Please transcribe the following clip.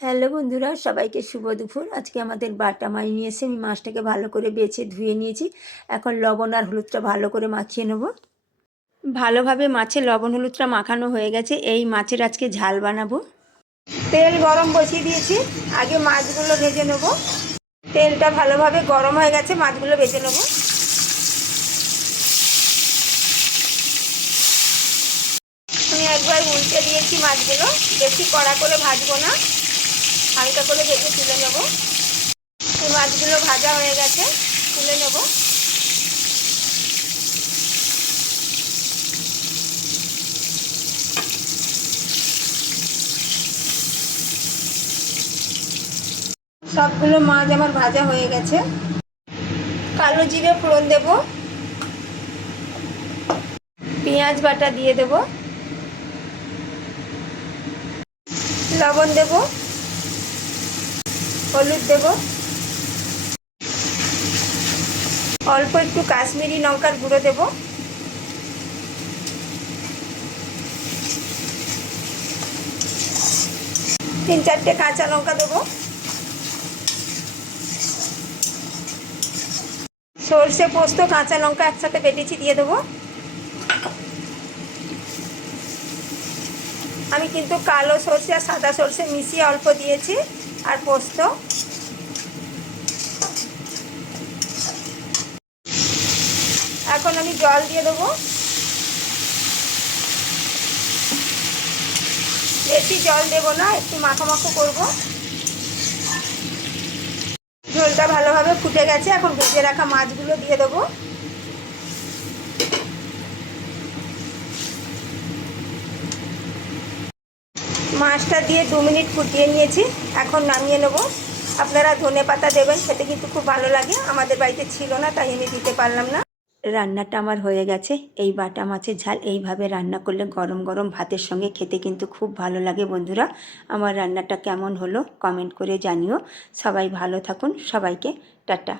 Hello বন্ধুরা, সবাইকে শুভ দুপুর। আজকে আমাদের বাটা মাছ নিয়ে এসে আমি মাছটাকে ভালো করে বেছে ধুয়ে নিয়েছি। এখন লবণ আর হলুদটা ভালো করে মাখিয়ে নেব। ভালোভাবে মাছের লবণ হলুদটা মাখানো হয়ে গেছে। এই মাছের আজকে ঝাল বানাবো। তেল গরম বসিয়ে দিয়েছি, আগে মাছগুলো ভেজে নেব। তেলটা ভালোভাবে গরম হয়ে গেছে, মাছগুলো ভেজে নেব। আমি একবার উল্টে দিয়েছি মাছগুলো, বেশি কড়া করে ভাজবো না, হালকা করে ভেজে তুলে নেব। এই মাছগুলো ভাজা হয়ে গেছে, তুলে নেব। সবগুলো মাছ আমার ভাজা হয়ে গেছে। কালো জিরে ফোড়ন দেব, পেঁয়াজ বাটা দিয়ে দেব, লবণ দেব, হলুদ দেব, অল্প একটু কাশ্মীরি লঙ্কার গুঁড়ো দেব, তিন চারটে কাঁচা লঙ্কা দেব, সর্ষে পোস্ত কাঁচা লঙ্কা একসাথে বেটেছি দিয়ে দেবো। আমি কিন্তু কালো সর্ষে আর সাদা সর্ষে মিশিয়ে অল্প দিয়েছি, আর পোস্ত। এখন আমি জল দিয়ে দেবো, বেশি জল দেব না, একটু মাখো করবো। ঝোলটা ভালোভাবে ফুটে গেছে, এখন ভেজে রাখা মাছগুলো দিয়ে দেবো। মাছটা দিয়ে 2 মিনিট ফুটিয়ে নিয়েছি, এখন নামিয়ে নেব। আপনারা ধনেপাতা দেবেন, খেতে কিন্তু খুব ভালো লাগে। আমাদের বাড়িতে ছিল না, তাই আমি দিতে পারলাম না। রান্নাটা আমার হয়ে গেছে। এই বাটা মাছের ঝাল এইভাবে রান্না করলে গরম গরম ভাতের সঙ্গে খেতে কিন্তু খুব ভালো লাগে। বন্ধুরা, আমার রান্নাটা কেমন হলো কমেন্ট করে জানিও। সবাই ভালো থাকুন, সবাইকে টাটা।